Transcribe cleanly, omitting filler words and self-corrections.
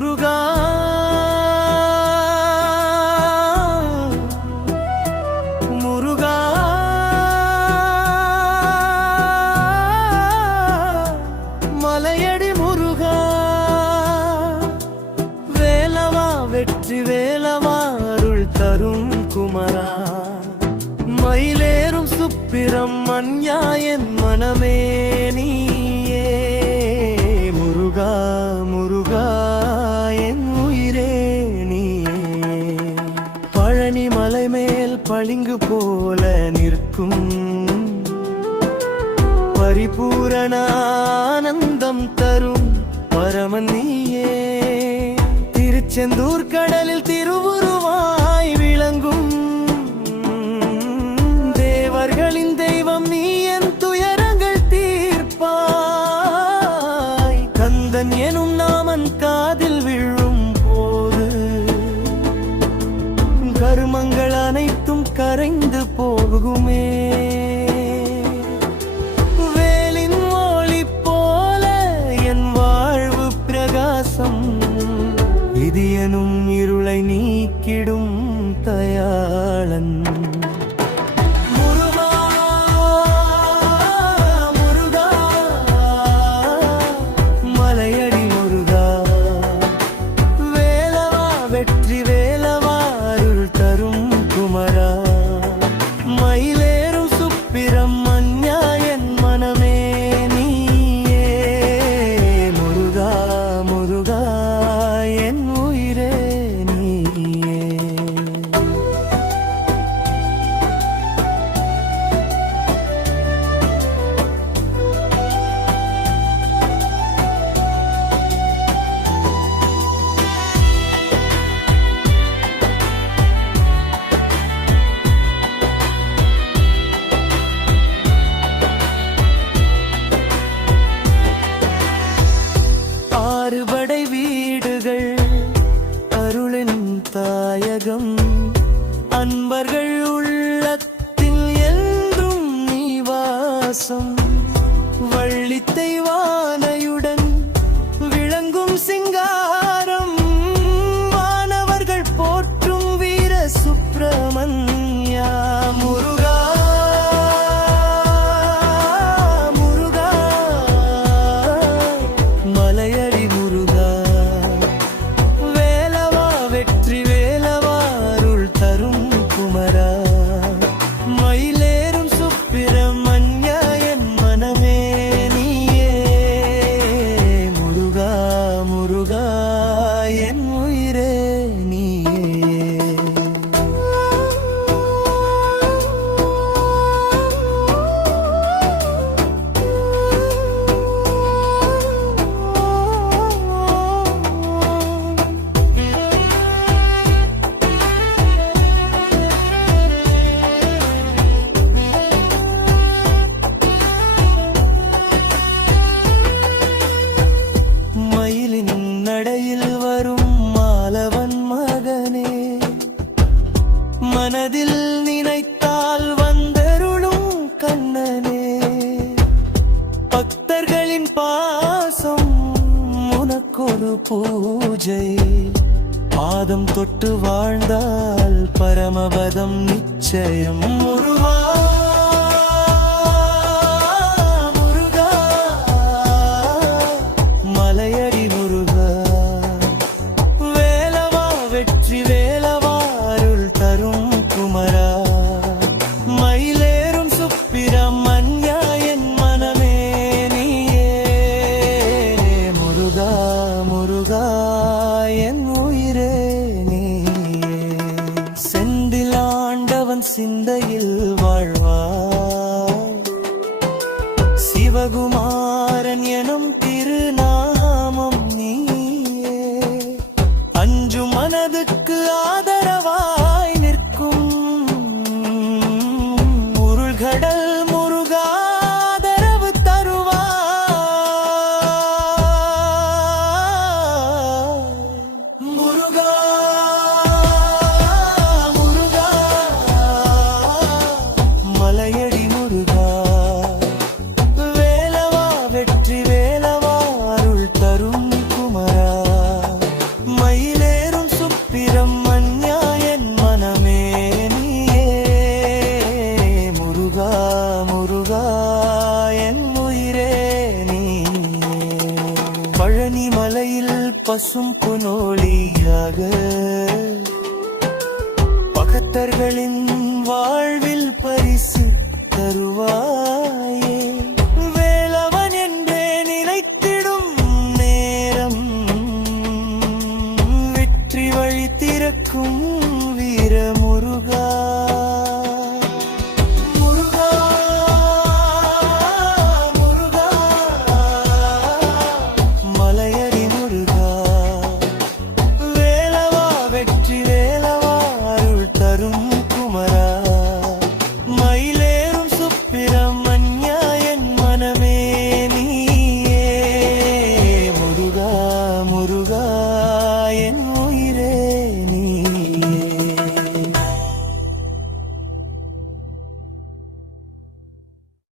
முருகா முருகா மலையடி முருகா வேலவா வெற்றி வேலவா அருள் தரும் குமரா மயிலேறும் சுப்பிரமணியா என் மனமே நீயே முருகா முருகா என் உயிரே நீயே பழனி மலை மேல் பளிங்கு போல நிற்கும் பரிபூரண ஆனந்தம் தரும் பரமன் நீயே திருச்செந்தூர் கடலில் திருவுருவாய் விளங்கும் தேவர்களின் தெய்வம் நீ என் துயரங்கள் தீர்ப்பாய் கந்தன் எனும் நாமன் காதில் விழும் போது கருமங்கள் அனைத்தும் கரைந்து போகுமே வேலின் ஒளி போல என் வாழ்வு பிரகாசம் இது எனும் இருளை நீக்கிடும் தயாளன் அறுபடை வீடுகள் அருளின் தாயகம் அன்பர்கள் உள்ளத்தில் என்றும் நீ வாசம் வள்ளி தெய்வானையுடன் விளங்கும் சிங்காரம் மாணவர்கள் போற்றும் வீர சுப்பிரமணியா முருகா மனதில் நினைத்தால் வந்தருளும் கண்ணனே பக்தர்களின் பாசம் உனக்கொரு பூஜை பாதம் தொட்டு வாழ்ந்தால் பரமபதம் நிச்சயம் முருகா முருகா மலையடி முருகா வேலவா வெற்றி வேலவா தரும் குமரா மயிலேறும் சுப்பிரமணியா என் மனமே நீயே முருகா முருகா என் உயிரே நீயே செந்தில் ஆண்டவன் சிந்தையில் வாழ்வாய் சிவகுமாரன் எனும் திருநாமம் நீயே அஞ்சு மனதுக்கு ஆதரவாய் கடல் முருகாதரவு தருவாய் முருகா முருகா மலையடி முருகா வேலவா வெற்றி வேலவா பசும் புனொலியாக பகத்தர்களின் வாழ்வில் பரிசு தருவார்.